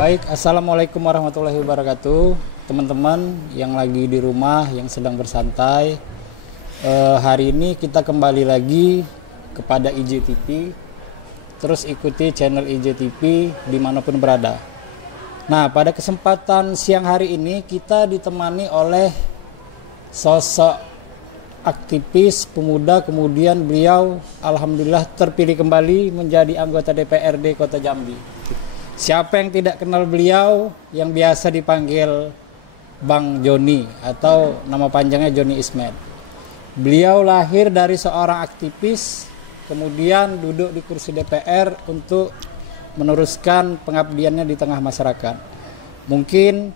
Baik, Assalamualaikum warahmatullahi wabarakatuh. Teman-teman yang lagi di rumah, yang sedang bersantai, hari ini kita kembali lagi kepada IJTV. Terus ikuti channel IJTV dimanapun berada. Nah, pada kesempatan siang hari ini kita ditemani oleh sosok aktivis pemuda, kemudian beliau alhamdulillah terpilih kembali menjadi anggota DPRD Kota Jambi. Siapa yang tidak kenal beliau, yang biasa dipanggil Bang Joni atau nama panjangnya Joni Ismet. Beliau lahir dari seorang aktivis, kemudian duduk di kursi DPR untuk meneruskan pengabdiannya di tengah masyarakat. Mungkin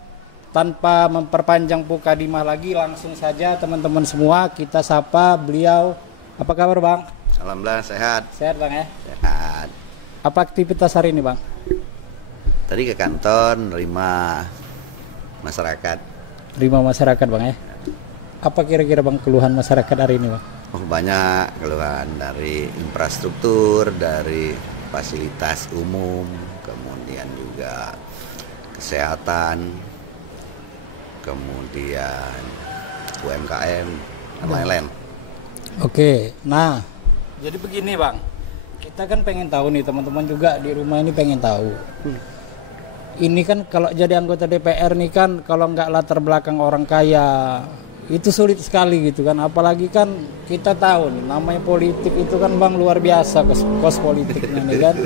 tanpa memperpanjang mukadimah lagi, langsung saja teman-teman semua kita sapa beliau. Apa kabar Bang? Alhamdulillah sehat. Sehat Bang ya? Sehat. Apa aktivitas hari ini Bang? Tadi ke kantor nerima masyarakat. Terima masyarakat Bang ya? Apa kira-kira Bang keluhan masyarakat hari ini Bang? Oh, banyak keluhan dari infrastruktur, dari fasilitas umum, kemudian juga kesehatan, kemudian UMKM dan lain-lain. Oke, nah jadi begini Bang, kita kan pengen tahu nih, teman-teman juga di rumah ini pengen tahu. Ini kan kalau jadi anggota DPR nih kan, kalau nggak latar belakang orang kaya itu sulit sekali gitu kan. Apalagi kan kita tahu nih, namanya politik itu kan Bang luar biasa kos politiknya nih kan.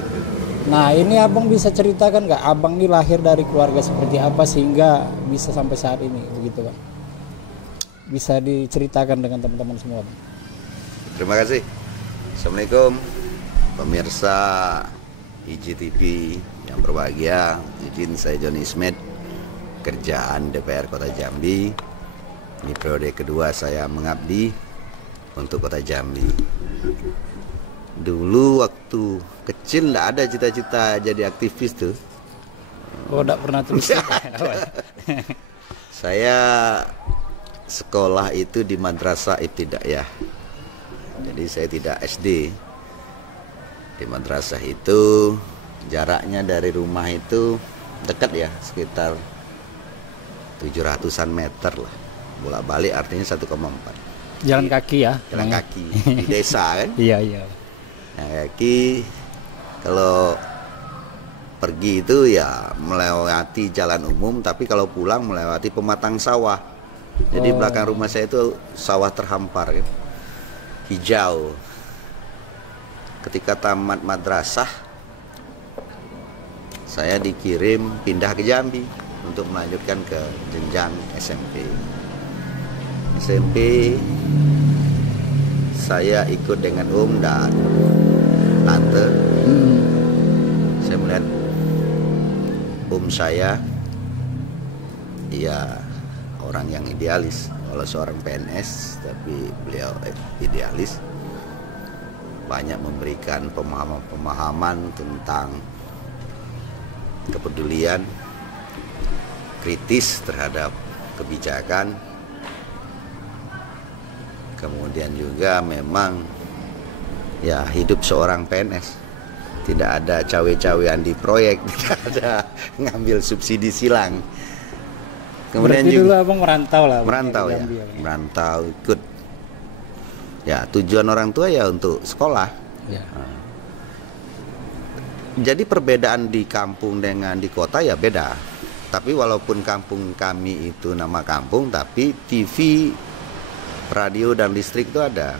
Nah ini Abang bisa ceritakan nggak, Abang ini lahir dari keluarga seperti apa sehingga bisa sampai saat ini begitu Bang? Bisa diceritakan dengan teman-teman semua Bang. Terima kasih. Assalamualaikum pemirsa IJTV yang berbahagia. Izin saya Joni Ismet, kerjaan DPR Kota Jambi. Ini periode kedua saya mengabdi untuk Kota Jambi. Dulu waktu kecil nggak ada cita-cita jadi aktivis tuh. Oh, nggak pernah tulis. Saya sekolah itu di Madrasah Ibtidaiyah. Jadi saya tidak SD. Di madrasah itu jaraknya dari rumah itu dekat ya, sekitar 700-an meter lah. Bolak-balik artinya 1,4. Jalan kaki ya? Jalan kaki di desa kan? Iya, iya. Nah, kaki kalau pergi itu ya melewati jalan umum, tapi kalau pulang melewati pematang sawah. Jadi belakang rumah saya itu sawah terhampar kan? Hijau. Ketika tamat madrasah, saya dikirim pindah ke Jambi untuk melanjutkan ke jenjang SMP. SMP saya ikut dengan dan tante. Saya melihat saya, ya orang yang idealis, walau seorang PNS tapi beliau idealis, banyak memberikan pemahaman tentang kepedulian, kritis terhadap kebijakan. Kemudian juga memang ya hidup seorang PNS, tidak ada cawe-cawean di proyek, tidak ada ngambil subsidi silang. Kemudian berarti juga dulu Abang merantau lah. Merantau ya, merantau ikut. Ya tujuan orang tua ya untuk sekolah. Ya. Jadi perbedaan di kampung dengan di kota ya beda. Tapi walaupun kampung kami itu nama kampung, tapi TV, radio dan listrik itu ada.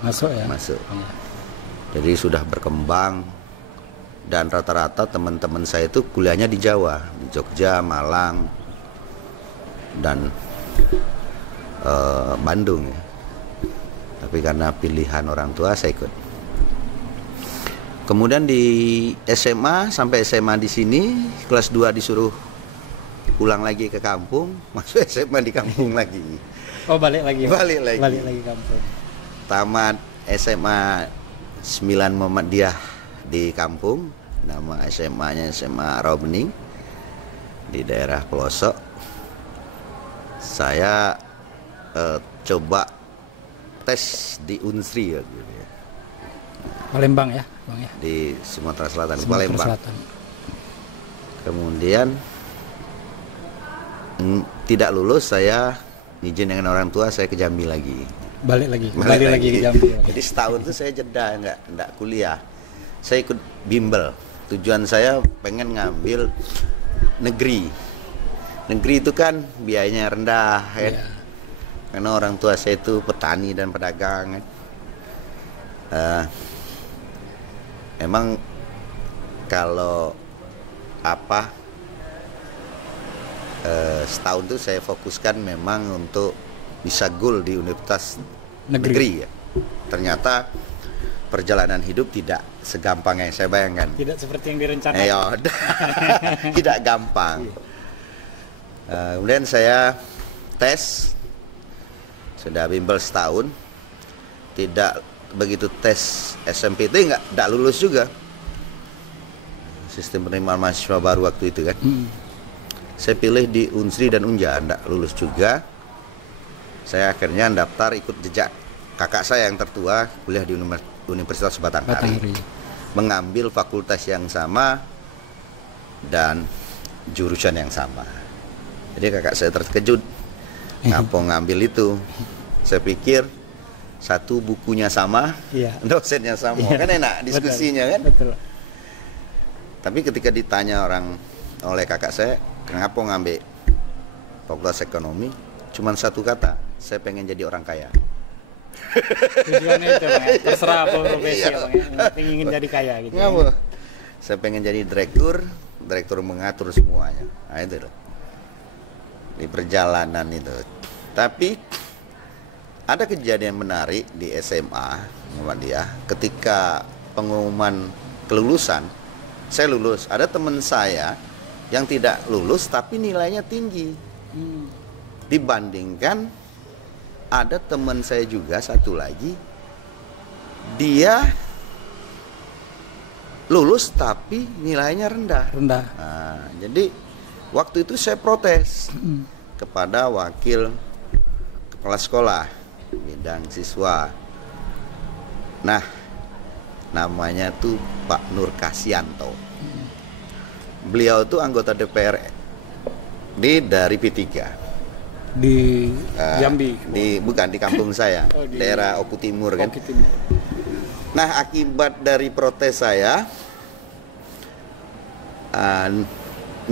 Masuk ya? Masuk. Ya. Jadi sudah berkembang. Dan rata-rata teman-teman saya itu kuliahnya di Jawa, di Jogja, Malang, dan Bandung. Ya. Tapi karena pilihan orang tua saya ikut. Kemudian di SMA, sampai SMA di sini, kelas 2 disuruh pulang lagi ke kampung, masuk SMA di kampung lagi. Oh, balik lagi. Balik lagi. Balik lagi kampung. Tamat SMA 9 Muhammadiyah di kampung, nama SMA-nya SMA Rawabening di daerah pelosok. Saya coba tes di Unsri ya, gitu ya. Palembang ya, Bang ya. Di Sumatera Selatan, Sumatera Palembang. Selatan. Kemudian tidak lulus, saya izin dengan orang tua, saya ke Jambi lagi. Balik lagi ke Jambi. Jadi setahun itu saya jeda, enggak kuliah. Saya ikut bimbel. Tujuan saya pengen ngambil negeri. Negeri itu kan biayanya rendah, kan? Iya. Karena orang tua saya itu petani dan pedagang, kan? Emang kalau setahun itu saya fokuskan memang untuk bisa goal di universitas negeri ya. Ternyata perjalanan hidup tidak segampang yang saya bayangkan. Tidak seperti yang direncanakan. Tidak gampang. Kemudian saya tes, sudah bimbel setahun, tidak begitu tes SMPT nggak lulus juga. Sistem penerimaan mahasiswa baru waktu itu kan. Saya pilih di Unsri dan Unja, nggak lulus juga. Saya akhirnya daftar ikut jejak kakak saya yang tertua, kuliah di Universitas Batanghari, mengambil fakultas yang sama dan jurusan yang sama. Jadi kakak saya terkejut, ngapa ngambil itu? Saya pikir satu bukunya sama, dosennya sama, kan enak diskusinya. Betul, kan? Betul. Tapi ketika ditanya oleh kakak saya, kenapa ngambil fakultas ekonomi? Cuman satu kata, saya pengen jadi orang kaya. Tujuannya itu, Bang, ya? Terserah apa profesi, Bang, ya? Ingin jadi kaya gitu. Ngapa? Saya pengen jadi direktur mengatur semuanya. Nah itu loh. Di perjalanan itu. Tapi ada kejadian menarik di SMA Muhammadiyah ketika pengumuman kelulusan. Saya lulus, ada teman saya yang tidak lulus tapi nilainya tinggi. Dibandingkan ada teman saya juga satu lagi, dia lulus tapi nilainya rendah. Nah, jadi waktu itu saya protes kepada wakil kepala sekolah bidang siswa. Nah, namanya tuh Pak Nur Kasianto. Beliau tuh anggota DPR dari P3 di Jambi. Bukan di kampung saya, daerah Oku Timur kan. Nah, akibat dari protes saya,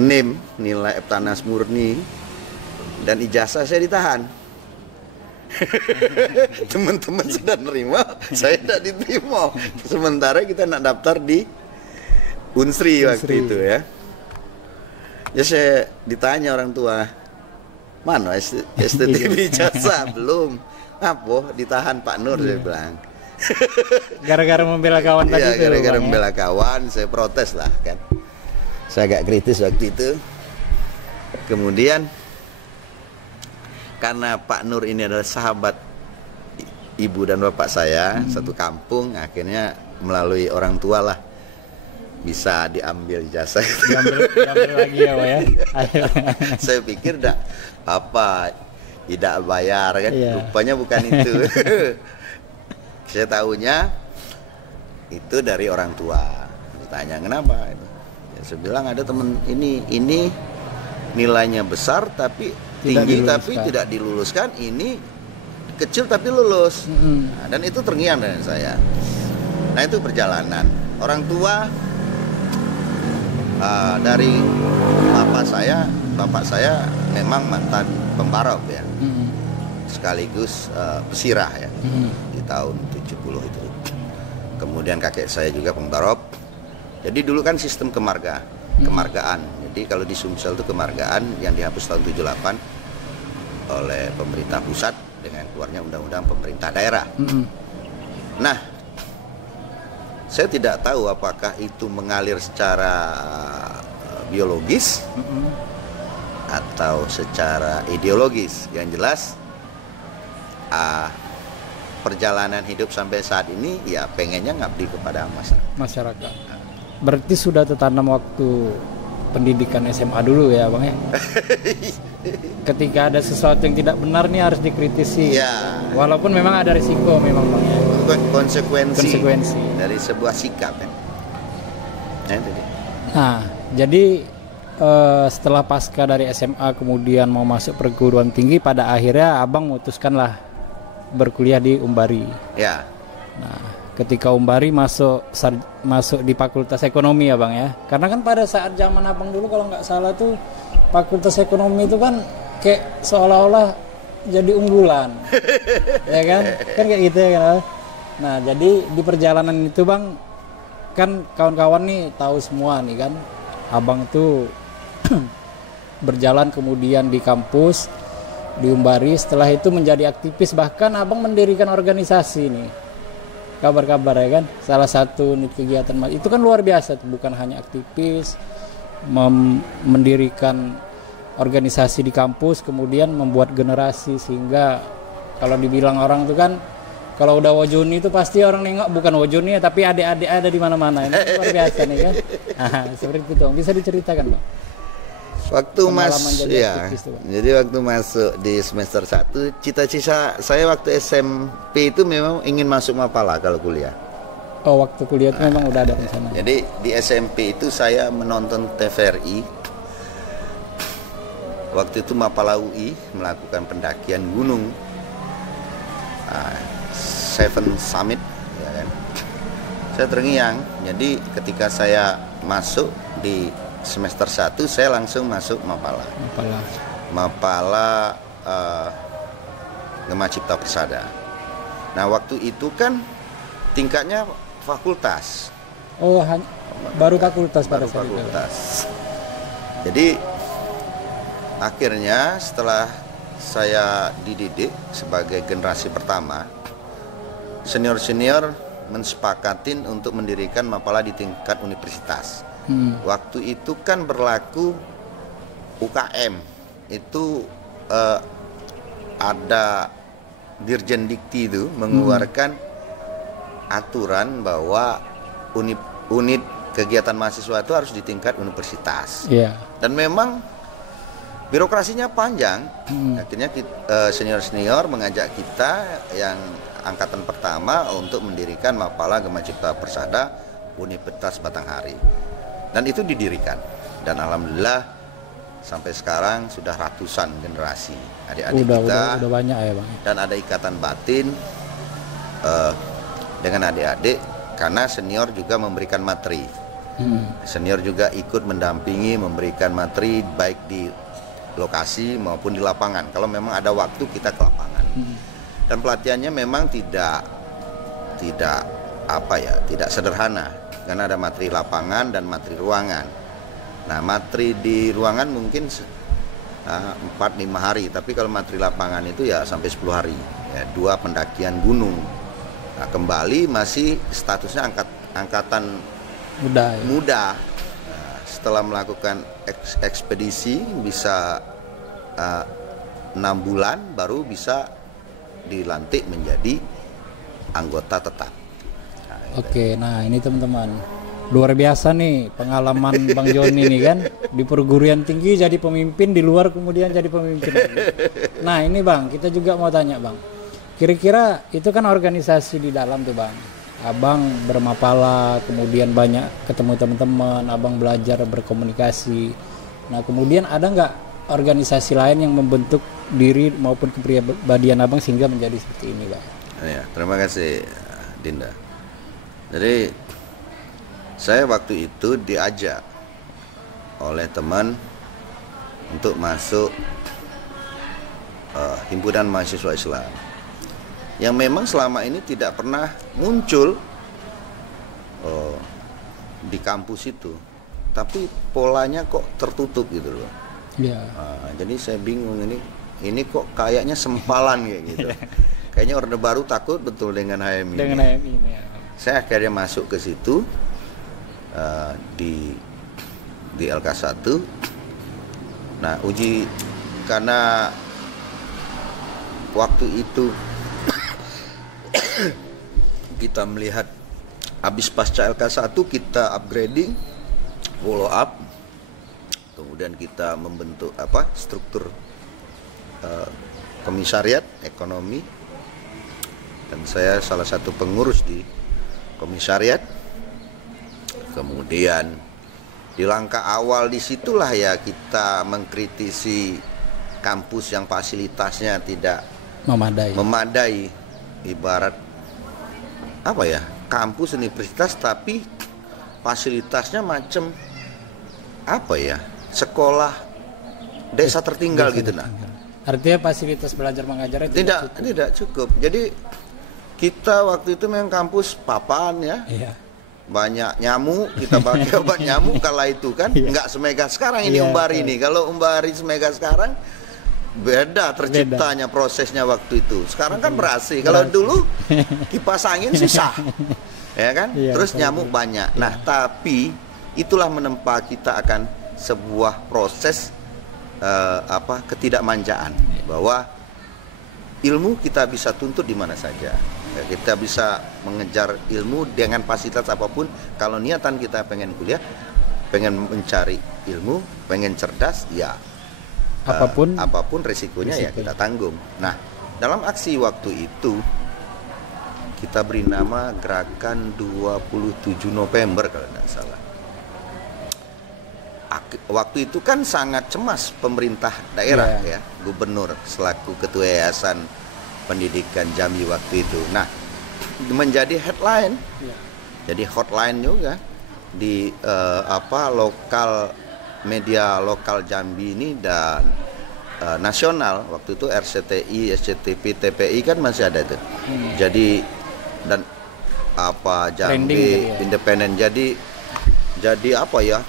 NIM, nilai Eptanas murni, dan ijazah saya ditahan. Teman-teman sudah nerima, saya tidak diterima. Sementara kita nak daftar di Unsri waktu itu ya. Ya saya ditanya orang tua, mana STTB ijazah? Belum. Apa ditahan Pak Nur? Saya bilang. Gara-gara membela kawan tadi itu. Gara-gara membela kawan, saya protes lah kan. Saya agak kritis waktu itu. Kemudian karena Pak Nur ini adalah sahabat ibu dan bapak saya, satu kampung, akhirnya melalui orang tua lah bisa diambil ijazah. Diambil lagi ya, Pak ya. Saya pikir tidak bayar kan, rupanya bukan itu. Saya tahunya itu dari orang tua. Ditanya kenapa? Ya, saya bilang ada teman ini nilainya besar tapi tinggi tapi tidak diluluskan, ini kecil tapi lulus. Nah, dan itu terngiang dengan saya. Nah, itu perjalanan orang tua dari bapak saya memang mantan pembarop ya, sekaligus pesirah ya, di tahun 70 itu. Kemudian kakek saya juga pembarop. Jadi dulu kan sistem kemargaan. Jadi kalau di Sumsel itu kemargaan yang dihapus tahun 78 oleh pemerintah pusat dengan keluarnya undang-undang pemerintah daerah. Nah, saya tidak tahu apakah itu mengalir secara biologis atau secara ideologis. Yang jelas perjalanan hidup sampai saat ini ya pengennya ngabdi kepada masyarakat. Berarti sudah tertanam waktu pendidikan SMA dulu ya Bang ya. Ketika ada sesuatu yang tidak benar nih harus dikritisi. Ya. Walaupun memang ada risiko memang Bang ya. Konsekuensi dari sebuah sikap kan. Nah, jadi setelah pasca dari SMA kemudian mau masuk perguruan tinggi, pada akhirnya abang memutuskanlah berkuliah di Umbari. Ya. Nah, ketika Umbari masuk di Fakultas Ekonomi ya bang ya, karena kan pada saat zaman abang dulu kalau nggak salah tuh Fakultas Ekonomi itu kan kayak seolah-olah jadi unggulan, ya kan kayak gitu ya kan. Nah jadi di perjalanan itu bang, kan kawan-kawan nih tahu semua nih kan, abang tuh berjalan kemudian di kampus di Umbari, setelah itu menjadi aktivis, bahkan abang mendirikan organisasi nih, kabar-kabar ya kan, salah satu unit kegiatan itu kan luar biasa tuh, bukan hanya aktivis, mendirikan organisasi di kampus, kemudian membuat generasi, sehingga kalau dibilang orang tuh kan kalau udah Wojuni itu pasti orang nengok bukan Wojuni tapi adik-adik ada di mana-mana. Ini luar biasa nih kan. Seperti itu dong, bisa diceritakan bang. Waktu jadi waktu masuk di semester 1, cita-cita saya waktu SMP itu memang ingin masuk Mapala kalau kuliah. Oh, waktu kuliah itu memang udah ada rencana. Jadi di SMP itu saya menonton TVRI. Waktu itu Mapala UI melakukan pendakian gunung Seven Summit, ya kan. Saya terngiang. Jadi ketika saya masuk di semester 1 saya langsung masuk Mapala Gema Cipta Persada. Nah waktu itu kan tingkatnya fakultas. Oh, baru fakultas pada saat itu. Jadi akhirnya setelah saya dididik sebagai generasi pertama, senior-senior mensepakatin untuk mendirikan Mapala di tingkat universitas. Waktu itu kan berlaku UKM, itu ada Dirjen Dikti itu mengeluarkan aturan bahwa unit kegiatan mahasiswa itu harus di tingkat universitas. Dan memang birokrasinya panjang. Akhirnya senior-senior mengajak kita yang angkatan pertama untuk mendirikan Mapala Gema Cipta Persada Universitas Batanghari. Dan itu didirikan, dan alhamdulillah sampai sekarang sudah ratusan generasi adik-adik kita. Udah banyak ya bang. Dan ada ikatan batin dengan adik-adik karena senior juga memberikan materi. Senior juga ikut mendampingi, memberikan materi baik di lokasi maupun di lapangan. Kalau memang ada waktu kita ke lapangan. Dan pelatihannya memang tidak sederhana. Karena ada materi lapangan dan materi ruangan. Nah, materi di ruangan mungkin 4-5 hari, tapi kalau materi lapangan itu ya sampai 10 hari. Ya, 2 pendakian gunung. Nah, kembali masih statusnya angkatan muda. Nah, setelah melakukan ekspedisi bisa 6 bulan baru bisa dilantik menjadi anggota tetap. Oke, nah ini teman-teman, luar biasa nih pengalaman Bang Joni nih kan, di perguruan tinggi jadi pemimpin, di luar kemudian jadi pemimpin lagi. Nah ini bang, kita juga mau tanya bang, kira-kira itu kan organisasi di dalam tuh bang, abang bermapala, kemudian banyak ketemu teman-teman, abang belajar berkomunikasi. Nah kemudian ada nggak organisasi lain yang membentuk diri maupun kepribadian abang sehingga menjadi seperti ini bang? Ya, terima kasih Dinda. Jadi saya waktu itu diajak oleh teman untuk masuk himpunan mahasiswa Islam yang memang selama ini tidak pernah muncul di kampus itu, tapi polanya kok tertutup gitu loh. Jadi saya bingung, ini kok kayaknya sempalan kayak gitu. Kayaknya Orde Baru takut betul dengan HMI. Saya akhirnya masuk ke situ di LK1. Nah, karena waktu itu kita melihat habis pasca LK1 kita upgrading, follow up, kemudian kita membentuk struktur komisariat ekonomi, dan saya salah satu pengurus di komisariat. Kemudian Di langkah awal disitulah ya kita mengkritisi kampus yang fasilitasnya tidak memadai. Ibarat apa ya, kampus universitas tapi fasilitasnya macam apa ya, sekolah desa tertinggal gitu. Nah, artinya fasilitas belajar mengajar tidak cukup. Jadi kita waktu itu memang kampus papan ya. Iya. Banyak nyamuk, kita pakai obat nyamuk kala itu kan. Nggak semega sekarang ini Umbari ini. Kalau Umbari semega sekarang beda terciptanya prosesnya waktu itu. Sekarang kan berhasil. Kalau dulu kipas angin susah. Ya kan? Terus nyamuk banyak. Nah, tapi itulah menempa kita akan sebuah proses ketidakmanjaan, bahwa ilmu kita bisa tuntut di mana saja. Kita bisa mengejar ilmu dengan fasilitas apapun. Kalau niatan kita pengen kuliah, pengen mencari ilmu, pengen cerdas, ya apapun resikonya ya kita tanggung. Nah, dalam aksi waktu itu kita beri nama Gerakan 27 November kalau tidak salah. Waktu itu kan sangat cemas pemerintah daerah ya, gubernur selaku ketua yayasan pendidikan Jambi waktu itu. Nah, menjadi headline, jadi hotline juga di lokal media lokal Jambi ini dan nasional. Waktu itu RCTI, SCTV, TPI kan masih ada itu. Jadi dan Jambi Independen jadi apa ya,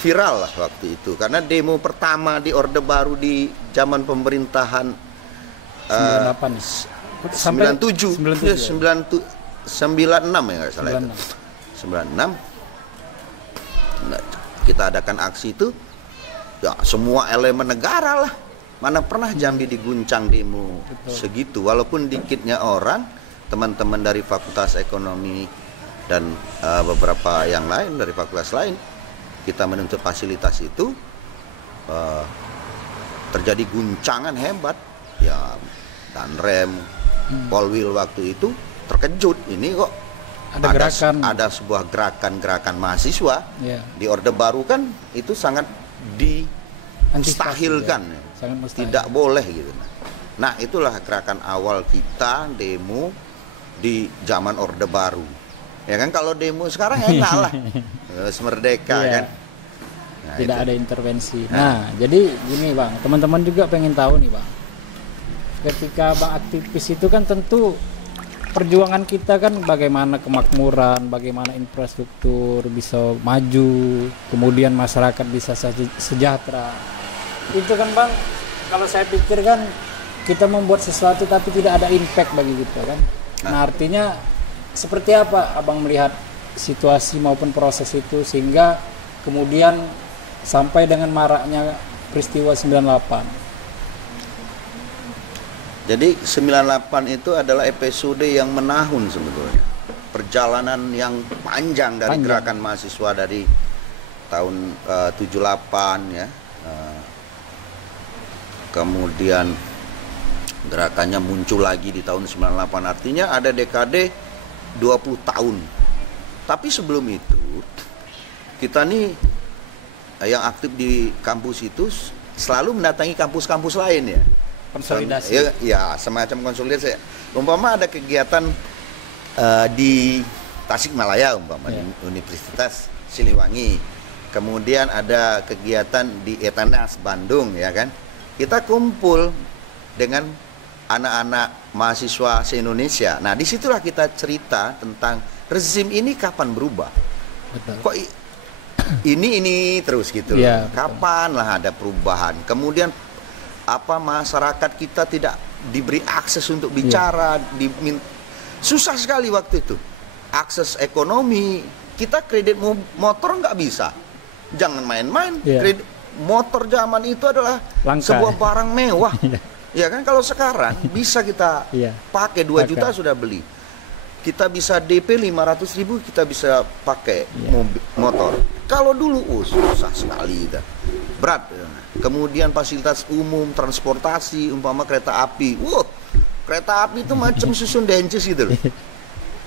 viral lah waktu itu karena demo pertama di Orde Baru di zaman pemerintahan 97 96 ya nggak salah itu 96. Nah, kita adakan aksi itu ya, semua elemen negara lah, mana pernah Jambi diguncang demo segitu, walaupun dikitnya orang, teman-teman dari Fakultas Ekonomi dan beberapa yang lain dari fakultas lain, kita menuntut fasilitas itu, terjadi guncangan hebat ya. Danrem, Polwil waktu itu terkejut, ini kok ada sebuah gerakan mahasiswa di Orde Baru kan itu sangat dimustahilkan, tidak boleh gitu. Nah, itulah gerakan awal kita demo di zaman Orde Baru. Ya kan, kalau demo sekarang enak lah, merdeka kan. Nah, tidak ada intervensi. Nah, jadi gini Bang, teman-teman juga pengen tahu nih Bang. Ketika Bang aktivis itu kan tentu perjuangan kita kan bagaimana kemakmuran, bagaimana infrastruktur bisa maju, kemudian masyarakat bisa sejahtera. Itu kan Bang, kalau saya pikir kan kita membuat sesuatu tapi tidak ada impact bagi kita kan. Nah, artinya seperti apa Abang melihat situasi maupun proses itu sehingga kemudian sampai dengan maraknya peristiwa 98. Jadi 98 itu adalah episode yang menahun sebetulnya. Perjalanan yang panjang dari gerakan mahasiswa dari tahun 78 ya. Kemudian gerakannya muncul lagi di tahun 98. Artinya ada dekade 20 tahun. Tapi sebelum itu kita nih yang aktif di kampus itu selalu mendatangi kampus-kampus lain ya. Konsolidasi. Ya, semacam konsolidasi. Umpama ada kegiatan di Tasikmalaya di Universitas Siliwangi. Kemudian ada kegiatan di Etanas Bandung ya kan. Kita kumpul dengan anak-anak mahasiswa se-Indonesia. Nah, disitulah kita cerita tentang rezim ini kapan berubah. Betul. Kok ini terus gitu. Ya, kapan lah ada perubahan. Kemudian masyarakat kita tidak diberi akses untuk bicara, susah sekali waktu itu. Akses ekonomi, kita kredit motor nggak bisa. Jangan main-main. Kredit motor zaman itu adalah sebuah barang mewah. Ya kan, kalau sekarang bisa kita pakai 2 juta sudah beli. Kita bisa DP 500.000, kita bisa pakai motor. Kalau dulu susah sekali kita. Berat. Kemudian fasilitas umum, transportasi, umpama kereta api. Kereta api itu macam susun densus gitu loh.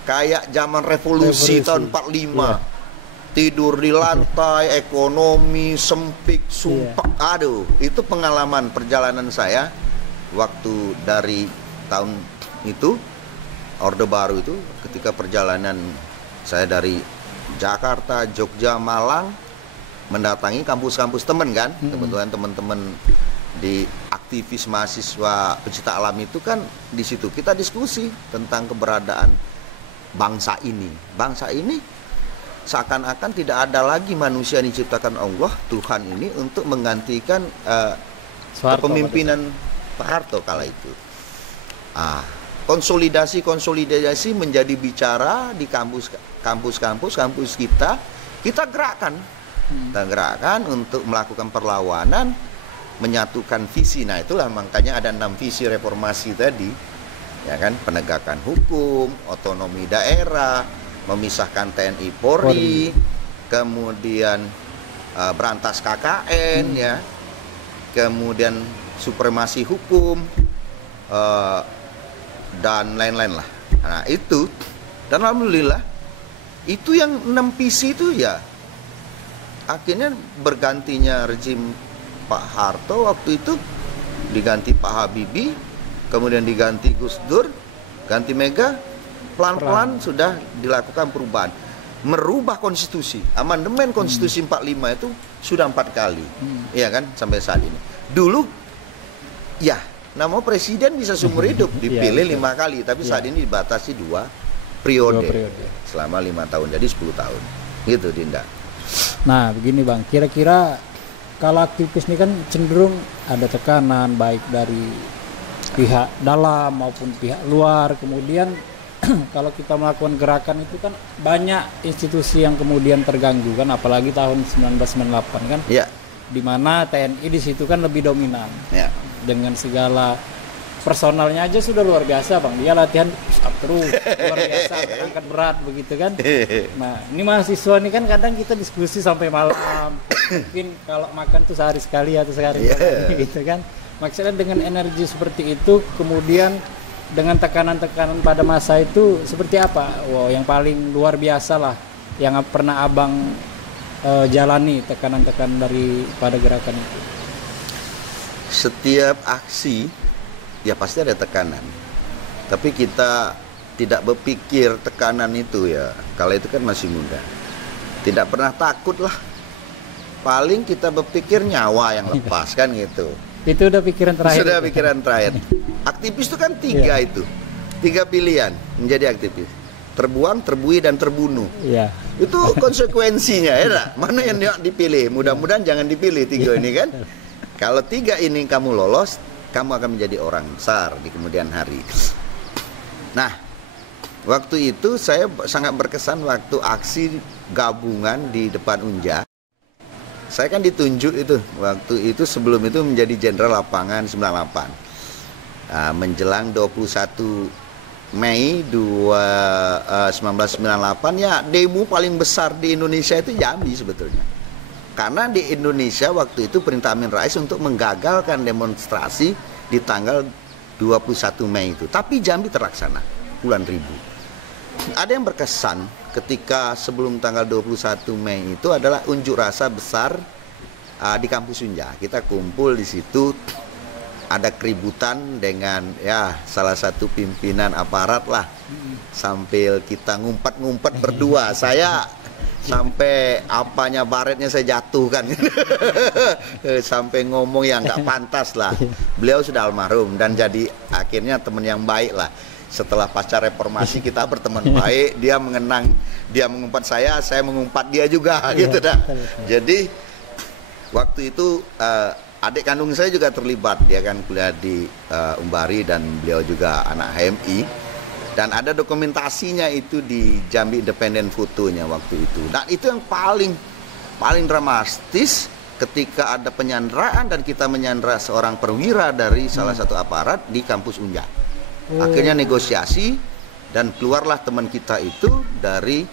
Kayak zaman revolusi tahun 45. tidur di lantai, ekonomi sempit, sumpek. Aduh, itu pengalaman perjalanan saya waktu dari tahun itu, Orde Baru itu, ketika perjalanan saya dari Jakarta, Jogja, Malang, mendatangi kampus-kampus teman kan, kebetulan teman-teman di aktivis mahasiswa pecinta alam itu kan di situ kita diskusi tentang keberadaan bangsa ini. Bangsa ini seakan-akan tidak ada lagi manusia yang diciptakan Allah, Tuhan ini untuk menggantikan kepemimpinan Pak Harto kala itu. Konsolidasi menjadi bicara di kampus kita gerakkan. Kita gerakkan untuk melakukan perlawanan, menyatukan visi. Nah, itulah makanya ada 6 visi reformasi tadi. Ya kan, penegakan hukum, otonomi daerah, memisahkan TNI Polri, kemudian berantas KKN ya. Kemudian supremasi hukum dan lain-lain lah. Nah, itu dan alhamdulillah itu yang 6 visi itu ya akhirnya bergantinya rezim Pak Harto waktu itu diganti Pak Habibie, kemudian diganti Gus Dur, ganti Mega, pelan-pelan sudah dilakukan perubahan. Merubah konstitusi, amandemen konstitusi 45 itu sudah 4 kali. Iya kan, sampai saat ini. Dulu ya, nama presiden bisa seumur hidup, dipilih 5 kali, tapi saat ini dibatasi 2 periode. Selama 5 tahun, jadi 10 tahun. Gitu, Dinda. Nah, begini Bang, kira-kira kalau aktivis ini kan cenderung ada tekanan baik dari pihak dalam maupun pihak luar. Kemudian kalau kita melakukan gerakan itu kan banyak institusi yang kemudian terganggu kan, apalagi tahun 1998 kan, di mana TNI di situ kan lebih dominan. Dengan segala personalnya aja sudah luar biasa Bang, dia latihan push-up terus, luar biasa, angkat berat begitu kan. Nah, ini mahasiswa ini kan kadang kita diskusi sampai malam, mungkin kalau makan tuh sehari sekali atau sehari sekali gitu kan. Maksudnya dengan energi seperti itu, kemudian dengan tekanan-tekanan pada masa itu seperti apa? Wow, yang paling luar biasa lah yang pernah Abang jalani, tekanan-tekanan pada gerakan itu. Setiap aksi ya pasti ada tekanan, tapi kita tidak berpikir tekanan itu ya, kalau itu kan masih muda, tidak pernah takut lah, paling kita berpikir nyawa yang lepas kan gitu. Itu udah pikiran terakhir. Sudah pikiran terakhir. Aktivis itu kan 3 itu, 3 pilihan menjadi aktivis: terbuang, terbui, dan terbunuh. Itu konsekuensinya ya. Mana yang dipilih? Mudah-mudahan jangan dipilih 3 ini kan. Kalau 3 ini kamu lolos, kamu akan menjadi orang besar di kemudian hari. Nah, waktu itu saya sangat berkesan waktu aksi gabungan di depan Unja. Saya kan ditunjuk itu, waktu itu sebelum itu menjadi Jenderal Lapangan 98. Menjelang 21 Mei 1998 ya, demo paling besar di Indonesia itu Jambi sebetulnya. Karena di Indonesia waktu itu perintah Amin Rais untuk menggagalkan demonstrasi di tanggal 21 Mei itu. Tapi Jambi terlaksana, puluhan ribu. Ada yang berkesan ketika sebelum tanggal 21 Mei itu adalah unjuk rasa besar di kampus Unja. Kita kumpul di situ, ada keributan dengan ya salah satu pimpinan aparat lah. Sambil kita ngumpet-ngumpet berdua. Saya sampai apanya baretnya saya jatuhkan. Sampai ngomong yang nggak pantas lah. Beliau sudah almarhum dan jadi akhirnya teman yang baik lah. Setelah pasca reformasi kita berteman baik, dia mengumpat saya mengumpat dia juga gitu dah. Jadi waktu itu adik kandung saya juga terlibat, dia kan kuliah di Umbari dan beliau juga anak HMI. Dan ada dokumentasinya itu di Jambi Independent fotonya waktu itu. Dan itu yang paling dramatis ketika ada penyanderaan dan kita menyandera seorang perwira dari salah satu aparat di kampus Unja. Akhirnya negosiasi dan keluarlah teman kita itu dari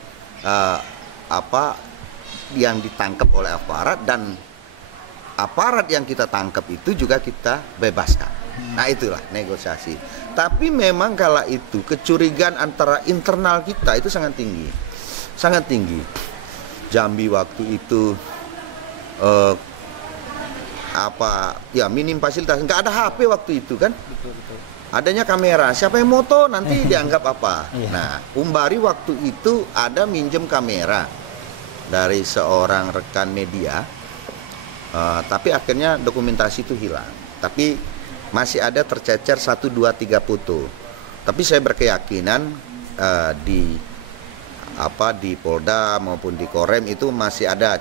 yang ditangkap oleh aparat, dan aparat yang kita tangkap itu juga kita bebaskan. Nah, itulah negosiasi. Tapi memang kala itu kecurigaan antara internal kita itu sangat tinggi. Sangat tinggi. Jambi waktu itu minim fasilitas, nggak ada HP waktu itu kan. Betul. Adanya kamera, siapa yang moto nanti dianggap apa. Iya. Nah, Umbari waktu itu ada minjem kamera dari seorang rekan media, tapi akhirnya dokumentasi itu hilang. Tapi masih ada tercecer 1, 2, 3 foto. Tapi saya berkeyakinan di Polda maupun di Korem itu masih ada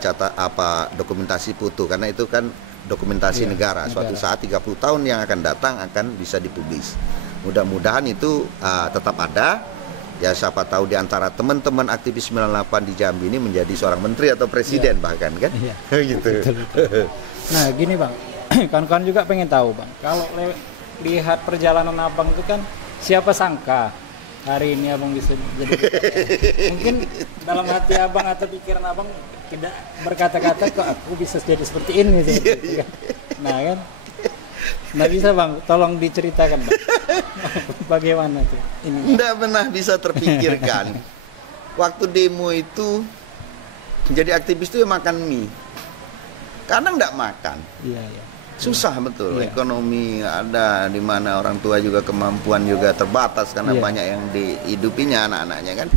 dokumentasi foto, karena itu kan dokumentasi negara. Suatu saat 30 tahun yang akan datang akan bisa dipublis. Mudah-mudahan itu tetap ada. Ya siapa tahu di antara teman-teman aktivis 98 di Jambi ini menjadi seorang menteri atau presiden bahkan kan. Gitu. Betul. Nah, gini Bang. Kawan-kawan juga pengen tahu Bang. Kalau lihat perjalanan Abang itu kan siapa sangka hari ini Abang bisa jadi mungkin dalam hati Abang atau pikiran Abang tidak berkata-kata kok aku bisa jadi seperti ini gitu. Nah kan, nah bisa Bang, tolong diceritakan Bang, bagaimana tuh ini? Tidak pernah bisa terpikirkan. Waktu demo itu jadi aktivis itu ya makan mie, karena nggak makan. Iya. Susah betul, ekonomi ada di mana orang tua juga kemampuan juga terbatas karena banyak yang dihidupinya anak-anaknya kan.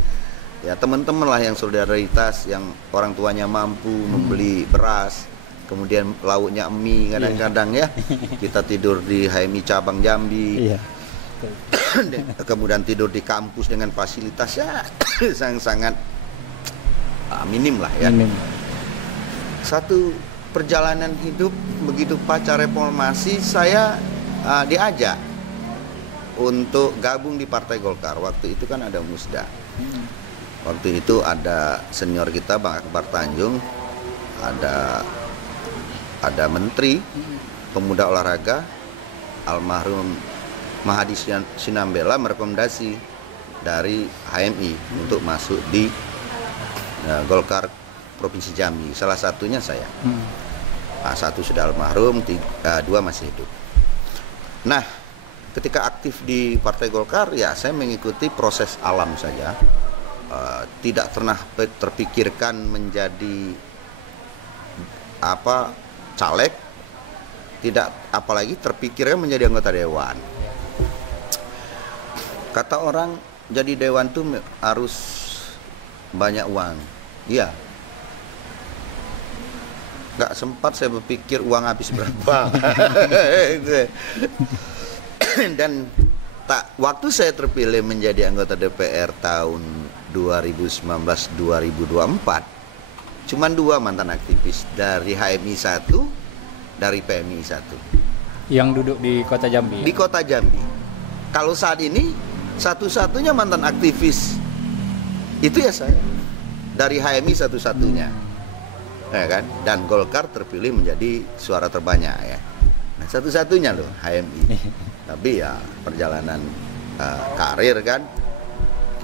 Ya teman-teman lah yang solidaritas, yang orang tuanya mampu membeli beras, kemudian lauknya mie kadang-kadang ya. Kita tidur di HMI cabang Jambi, kemudian tidur di kampus dengan fasilitasnya sangat-sangat minim lah ya. Satu perjalanan hidup begitu pasca reformasi saya diajak untuk gabung di Partai Golkar. Waktu itu kan ada Musda. Waktu itu ada senior kita Bang Akbar Tanjung, ada Menteri Pemuda Olahraga almarhum Mahadi Sinambela merekomendasi dari HMI untuk masuk di Golkar Provinsi Jambi. Salah satunya saya. Satu sudah almarhum, 2 masih hidup. Nah, ketika aktif di Partai Golkar, ya saya mengikuti proses alam saja. Tidak pernah terpikirkan menjadi caleg, tidak apalagi terpikirnya menjadi anggota dewan. Kata orang jadi dewan tuh harus banyak uang. Iya. Nggak sempat saya berpikir uang habis berapa. Dan waktu saya terpilih menjadi anggota DPR tahun 2019-2024, cuman 2 mantan aktivis dari HMI 1, dari PMI 1 yang duduk di Kota Jambi. Di Kota Jambi. Kalau saat ini satu-satunya mantan aktivis itu ya saya, dari HMI satu-satunya. Ya kan? Dan Golkar terpilih menjadi suara terbanyak ya. Nah, satu-satunya loh HMI. Tapi ya perjalanan karir kan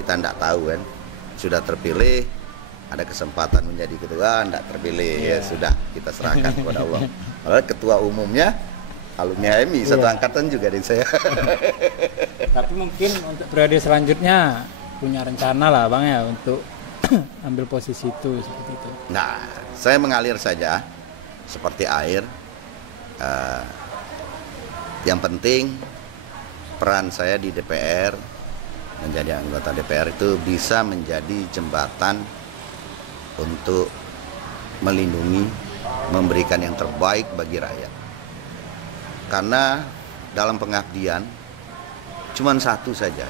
kita enggak tahu kan. Sudah terpilih, ada kesempatan menjadi ketua, enggak terpilih ya sudah kita serahkan kepada Allah. Padahal ketua umumnya alumni HMI, satu angkatan juga dari saya. Tapi mungkin untuk periode selanjutnya punya rencana lah Bang ya untuk ambil posisi itu seperti itu. Nah, saya mengalir saja seperti air. Yang penting peran saya di DPR, menjadi anggota DPR itu bisa menjadi jembatan untuk melindungi, memberikan yang terbaik bagi rakyat. Karena dalam pengabdian cuma satu saja,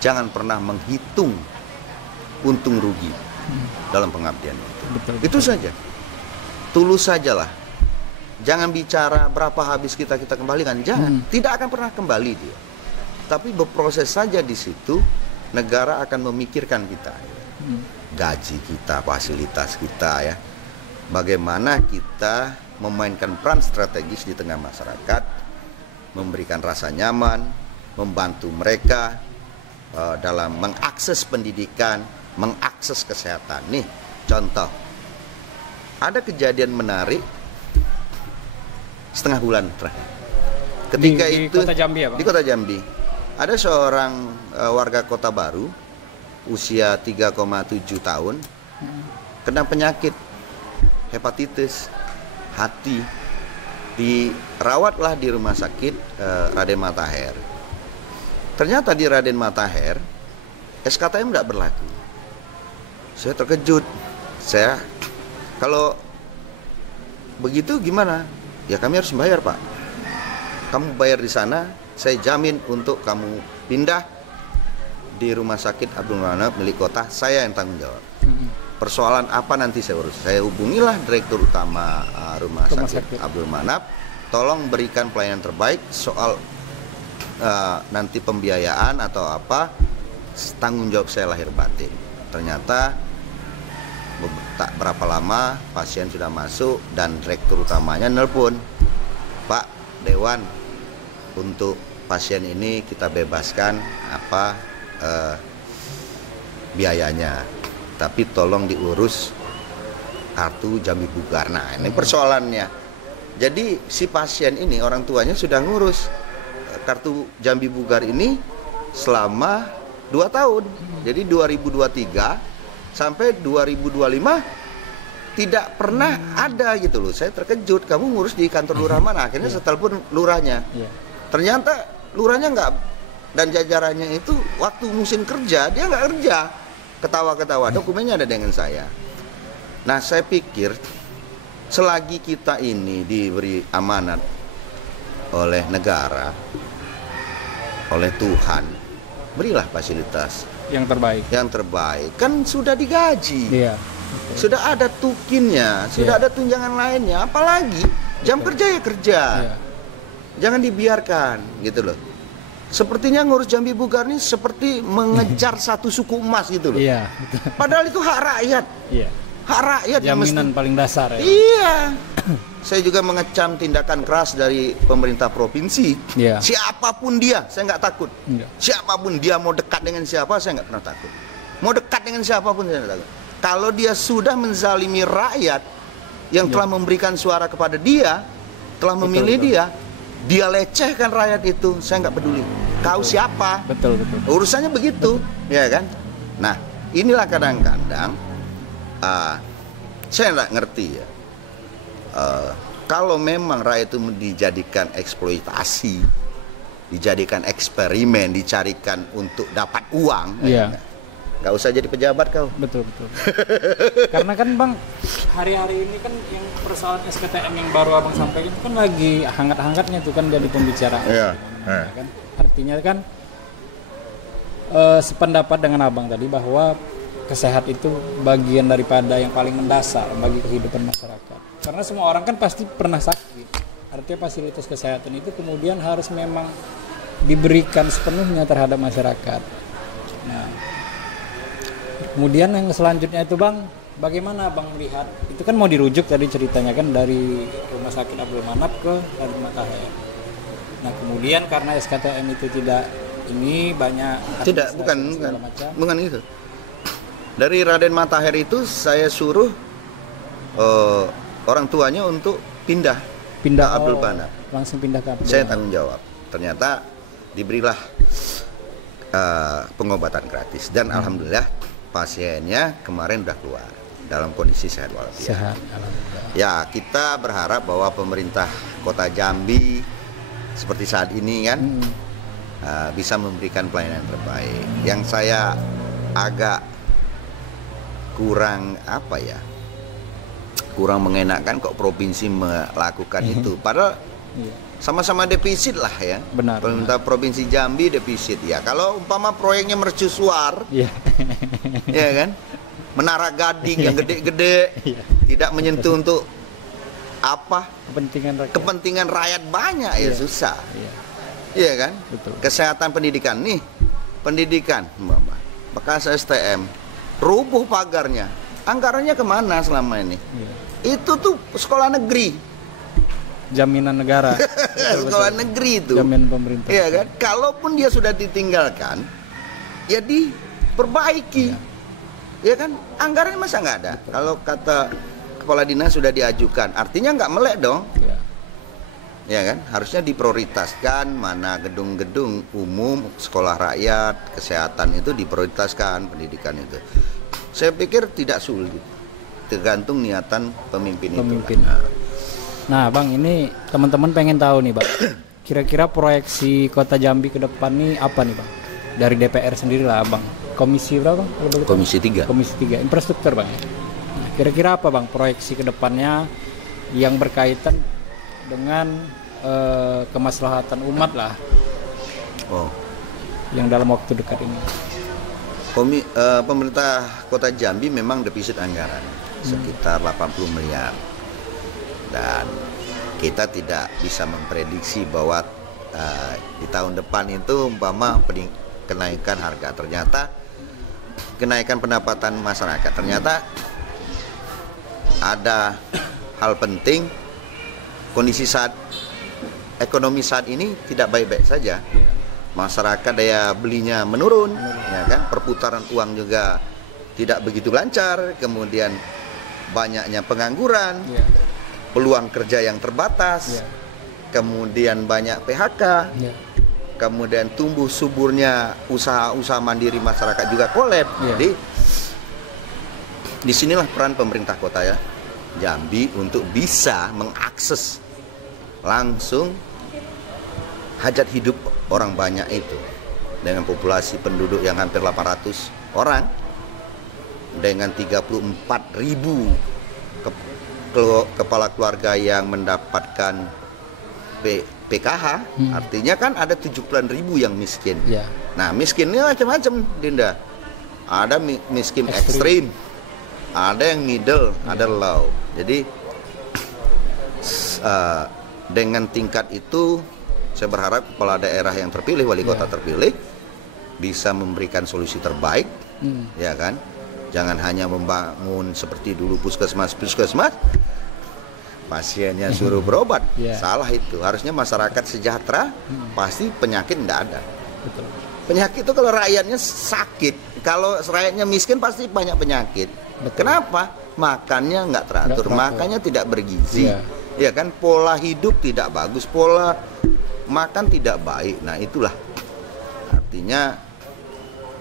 jangan pernah menghitung untung rugi dalam pengabdian itu. Itu saja. Tulus sajalah. Jangan bicara berapa habis kita kembalikan, jangan. Tidak akan pernah kembali dia. Tapi berproses saja di situ, negara akan memikirkan kita. Gaji kita, fasilitas kita ya. Bagaimana kita memainkan peran strategis di tengah masyarakat, memberikan rasa nyaman, membantu mereka dalam mengakses pendidikan, mengakses kesehatan. Nih, contoh. Ada kejadian menarik setengah bulan terakhir. Ketika di itu Kota Jambi ya, Bang? Di Kota Jambi. Ada seorang warga Kota Baru usia 3,7 tahun kena penyakit hepatitis hati, dirawatlah di rumah sakit Raden Matahir. Ternyata di Raden Matahir SKTM tidak berlaku. Saya terkejut. Saya, kalau begitu gimana? Ya kami harus bayar, Pak. Kamu bayar di sana, saya jamin untuk kamu pindah di rumah sakit Abdul Manap milik kota, saya yang tanggung jawab. Persoalan apa nanti saya urus. Saya hubungilah Direktur Utama rumah sakit Abdul Manap, tolong berikan pelayanan terbaik. Soal nanti pembiayaan atau apa, tanggung jawab saya lahir batin. Ternyata tak berapa lama pasien sudah masuk dan Direktur Utamanya nelpon, Pak Dewan, untuk pasien ini kita bebaskan apa biayanya, tapi tolong diurus kartu Jambi Bugar. Nah ini persoalannya. Jadi si pasien ini orang tuanya sudah ngurus kartu Jambi Bugar ini selama 2 tahun. Jadi 2023 sampai 2025 tidak pernah ada gitu loh. Saya terkejut, kamu ngurus di kantor lurah mana? Akhirnya saya telepon lurahnya. Ternyata lurahnya nggak, dan jajarannya itu waktu musim kerja dia nggak kerja. Ketawa-ketawa, dokumennya ada dengan saya. Nah saya pikir selagi kita ini diberi amanat oleh negara, oleh Tuhan, berilah fasilitas yang terbaik. Kan sudah digaji, sudah ada tukinnya, sudah ada tunjangan lainnya. Apalagi jam kerja ya kerja, jangan dibiarkan gitu loh. Sepertinya ngurus Jambi Bugar ini seperti mengejar satu suku emas gitu loh. Padahal itu hak rakyat. Hak rakyat yang jaminan paling dasar ya. Iya. Saya juga mengecam tindakan keras dari pemerintah provinsi. Siapapun dia, saya nggak takut. Siapapun dia, mau dekat dengan siapa, saya nggak pernah takut. Mau dekat dengan siapapun, saya nggak takut. Kalau dia sudah menzalimi rakyat yang telah memberikan suara kepada dia, telah memilih dia lecehkan rakyat itu, saya nggak peduli. Kau siapa? Betul. Urusannya begitu, ya kan? Nah, inilah kadang-kadang saya nggak ngerti ya. Kalau memang rakyat itu dijadikan eksploitasi, dijadikan eksperimen, dicarikan untuk dapat uang, nggak usah jadi pejabat kau. Betul. Karena kan Bang, hari-hari ini kan yang persoalan SKTM yang baru Abang sampaikan itu kan lagi hangat-hangatnya tuh kan jadi pembicaraan. Kan? Artinya kan sependapat dengan Abang tadi bahwa kesehatan itu bagian daripada yang paling mendasar bagi kehidupan masyarakat. Karena semua orang kan pasti pernah sakit. Artinya fasilitas kesehatan itu kemudian harus memang diberikan sepenuhnya terhadap masyarakat. Nah, kemudian yang selanjutnya itu Bang, bagaimana Bang melihat? Itu kan mau dirujuk tadi ceritanya kan dari Rumah Sakit Abdul Manap ke Raden Matahir. Nah, kemudian karena SKTM itu tidak ini banyak bukan itu. Dari Raden Matahir itu saya suruh orang tuanya untuk pindah Abdul Manap. Langsung pindah ke Abdul. Saya tanggung jawab. Ternyata diberilah pengobatan gratis dan alhamdulillah pasiennya kemarin udah keluar dalam kondisi sehat walafiat. Ya, kita berharap bahwa pemerintah Kota Jambi seperti saat ini kan bisa memberikan pelayanan terbaik. Yang saya agak kurang mengenakan kok provinsi melakukan itu, padahal sama-sama defisit lah ya. Pemerintah Provinsi Jambi defisit ya. Kalau umpama proyeknya mercusuar, ya kan, Menara Gading yang gede-gede, tidak menyentuh untuk apa kepentingan rakyat banyak ya susah, iya kan. Kesehatan pendidikan nih, bekas STM rubuh pagarnya, anggarannya kemana selama ini? Itu tuh sekolah negeri, jaminan negara. Sekolah negeri itu jaminan pemerintah, iya kan. Kalaupun dia sudah ditinggalkan ya diperbaiki, ya kan. Anggarannya masa nggak ada? Kalau kata kepala dinas sudah diajukan, artinya nggak melek dong, ya kan. Harusnya diprioritaskan mana gedung-gedung umum, sekolah rakyat, kesehatan itu diprioritaskan, pendidikan itu. Saya pikir tidak sulit. tergantung niatan pemimpin. Pemimpin. Nah, Bang, ini teman-teman pengen tahu nih, Bang. Kira-kira proyeksi Kota Jambi ke depan nih apa nih, Bang? Dari DPR sendiri lah, Bang. Komisi berapa, Bang? Komisi 3. Komisi 3 infrastruktur, Bang. Nah, kira-kira apa, Bang, proyeksi ke depannya yang berkaitan dengan kemaslahatan umat lah. Oh. Yang dalam waktu dekat ini. Pemerintah Kota Jambi memang defisit anggaran sekitar 80 miliar. Dan kita tidak bisa memprediksi bahwa di tahun depan itu umpama kenaikan harga, ternyata kenaikan pendapatan masyarakat, ternyata ada hal penting, kondisi ekonomi saat ini tidak baik-baik saja. Masyarakat daya belinya menurun, ya kan? Perputaran uang juga tidak begitu lancar, kemudian banyaknya pengangguran, peluang kerja yang terbatas, kemudian banyak PHK, kemudian tumbuh suburnya usaha-usaha mandiri masyarakat juga kolab. Jadi disinilah peran pemerintah kota ya Jambi untuk bisa mengakses langsung hajat hidup orang banyak itu, dengan populasi penduduk yang hampir 800 orang, dengan 34.000 kepala keluarga yang mendapatkan PKH, artinya kan ada 70.000 yang miskin. Nah, miskinnya macam-macam, Dinda. Ada miskin ekstrim, ada yang middle, ada low. Jadi dengan tingkat itu saya berharap kepala daerah yang terpilih, wali kota terpilih, bisa memberikan solusi terbaik, ya kan? Jangan hanya membangun seperti dulu puskesmas, pasiennya suruh berobat. Salah itu. Harusnya masyarakat sejahtera, pasti penyakit tidak ada. Betul. Penyakit itu kalau rakyatnya sakit, kalau rakyatnya miskin pasti banyak penyakit. Betul. Kenapa? Makannya nggak teratur, makannya tidak bergizi. Ya kan, pola hidup tidak bagus, pola makan tidak baik. Nah, itulah artinya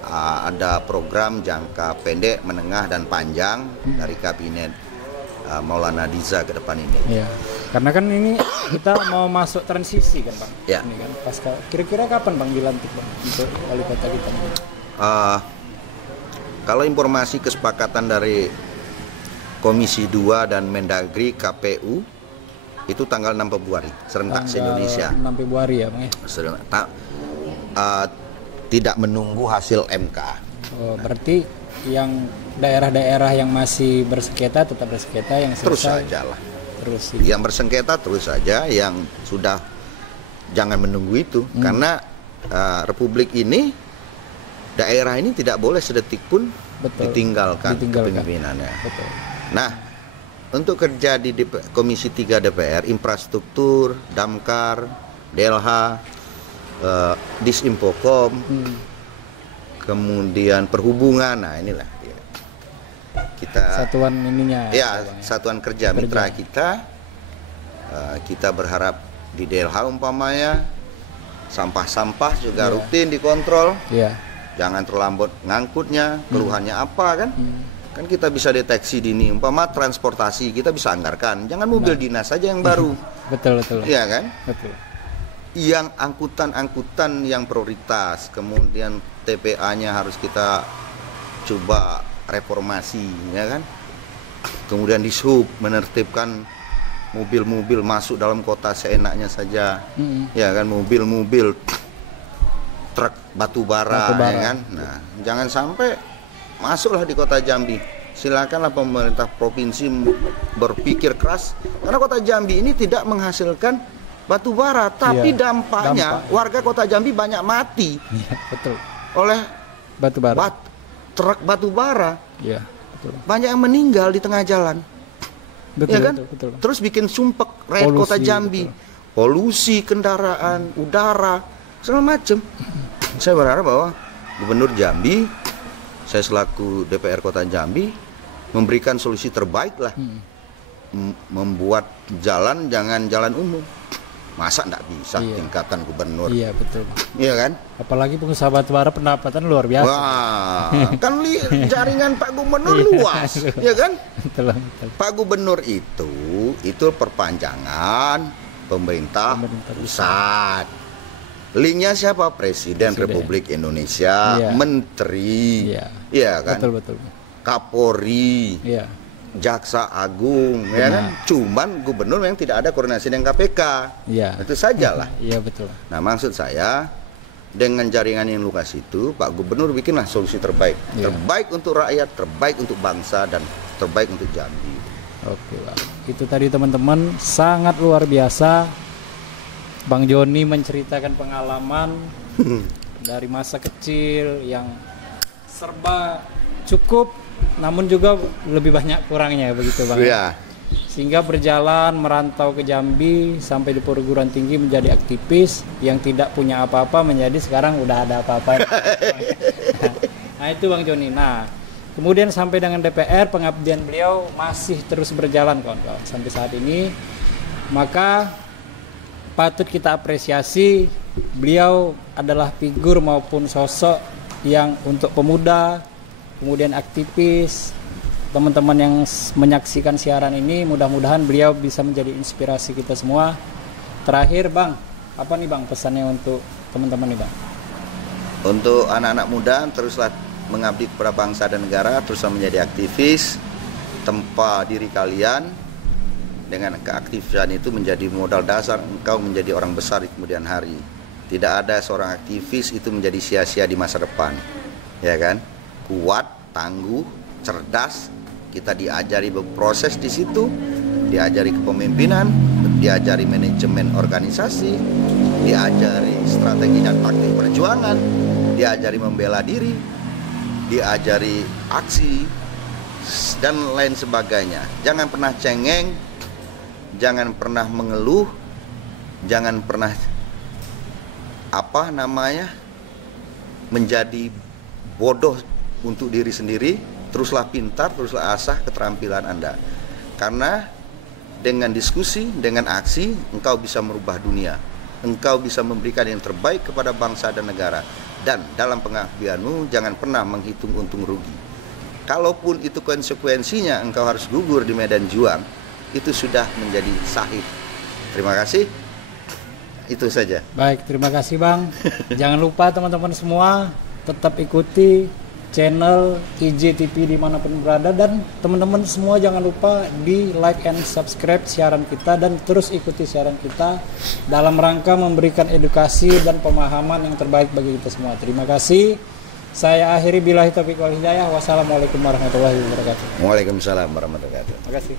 ada program jangka pendek, menengah dan panjang dari kabinet Maulana Diza ke depan ini. Karena kan ini kita mau masuk transisi kan, Bang. Ini kan pasca. Kira-kira kapan, Bang, dilantik, Bang, untuk wali kota kita? Kalau informasi kesepakatan dari Komisi 2 dan Mendagri KPU itu tanggal 6 Februari serentak se-Indonesia. 6 Februari ya, Bang ya. Tidak menunggu hasil MK. Oh, berarti yang daerah-daerah yang masih bersengketa tetap bersengketa, yang selesai terus saja lah. Terus yang bersengketa terus saja, yang sudah jangan menunggu itu, karena Republik ini, daerah ini tidak boleh sedetik pun ditinggalkan kepemimpinannya. Betul. Nah, untuk kerja di Komisi 3 DPR, infrastruktur, Damkar, DLH, Disinfokom, kemudian perhubungan, nah inilah ya. Kita satuan ininya. Satuan kerja mitra kita. Kita berharap di DLH umpamanya sampah-sampah juga rutin dikontrol. Jangan terlambat ngangkutnya, keluhannya apa kan? Kan kita bisa deteksi dini, umpama transportasi kita bisa anggarkan, jangan mobil dinas saja yang baru. Betul. Iya kan? Betul. Yang angkutan yang prioritas, kemudian TPA-nya harus kita coba reformasi, ya kan? Kemudian di sub menertibkan mobil-mobil masuk dalam kota seenaknya saja, ya kan? Mobil-mobil truk batu bara, ya kan? Nah, jangan sampai masuklah di kota Jambi. Silakanlah pemerintah provinsi berpikir keras, karena kota Jambi ini tidak menghasilkan batu bara, tapi dampaknya warga kota Jambi banyak mati oleh batu bara. Truk batu bara. Betul. Banyak yang meninggal di tengah jalan. Betul, ya kan? Betul. Terus bikin sumpek rakyat kota Jambi. Polusi kendaraan, udara, segala macam. Saya berharap bahwa Gubernur Jambi, saya selaku DPR Kota Jambi, memberikan solusi terbaik lah. Membuat jalan, jangan jalan umum. Masa nggak bisa Iya. tingkatan gubernur? Iya betul. Iya kan? Apalagi pengusaha batubara pendapatan luar biasa. Wah, kan jaringan Pak Gubernur luas, ya kan? Betul, betul. Pak Gubernur itu perpanjangan pemerintah pusat. Linknya siapa? Presiden Republik Indonesia, Iya. Menteri, Iya. iya kan? Betul, betul. Kapolri, Iya. Jaksa Agung, ya kan? Cuman gubernur yang tidak ada koordinasi dengan KPK. Iya. Itu sajalah. Iya betul. Nah, maksud saya dengan jaringan yang luas itu, Pak Gubernur bikinlah solusi terbaik. Iya. Terbaik untuk rakyat, terbaik untuk bangsa, dan terbaik untuk Jambi. Oke Bang. Itu tadi teman-teman sangat luar biasa. Bang Joni menceritakan pengalaman dari masa kecil yang serba cukup, namun juga lebih banyak kurangnya begitu Bang. Iya. Sehingga berjalan merantau ke Jambi sampai di perguruan tinggi menjadi aktivis yang tidak punya apa-apa menjadi sekarang udah ada apa-apa. Nah itu Bang Joni. Nah kemudian sampai dengan DPR pengabdian beliau masih terus berjalan kawan-kawan sampai saat ini. Maka patut kita apresiasi beliau adalah figur maupun sosok yang untuk pemuda, kemudian aktivis, teman-teman yang menyaksikan siaran ini mudah-mudahan beliau bisa menjadi inspirasi kita semua. Terakhir Bang, apa nih Bang pesannya untuk teman-teman nih Bang? Untuk anak-anak muda, teruslah mengabdi kepada bangsa dan negara, teruslah menjadi aktivis, tempa diri kalian. Dengan keaktifan itu menjadi modal dasar engkau menjadi orang besar di kemudian hari. Tidak ada seorang aktivis itu menjadi sia-sia di masa depan, ya kan? Kuat, tangguh, cerdas. Kita diajari berproses di situ, diajari kepemimpinan, diajari manajemen organisasi, diajari strategi dan taktik perjuangan, diajari membela diri, diajari aksi dan lain sebagainya. Jangan pernah cengeng. Jangan pernah mengeluh, jangan pernah menjadi bodoh untuk diri sendiri. Teruslah pintar, teruslah asah keterampilan Anda. Karena dengan diskusi, dengan aksi, engkau bisa merubah dunia. Engkau bisa memberikan yang terbaik kepada bangsa dan negara. Dan dalam pengabdianmu jangan pernah menghitung untung rugi. Kalaupun itu konsekuensinya engkau harus gugur di medan juang, itu sudah menjadi sahih. Terima kasih. Itu saja. Baik, terima kasih Bang. Jangan lupa teman-teman semua tetap ikuti channel IJTV dimanapun berada, dan teman-teman semua jangan lupa di like and subscribe siaran kita dan terus ikuti siaran kita dalam rangka memberikan edukasi dan pemahaman yang terbaik bagi kita semua. Terima kasih. Saya akhiri billahi taufiq wal hidayah. Wassalamualaikum warahmatullahi wabarakatuh. Waalaikumsalam warahmatullahi wabarakatuh. Terima kasih.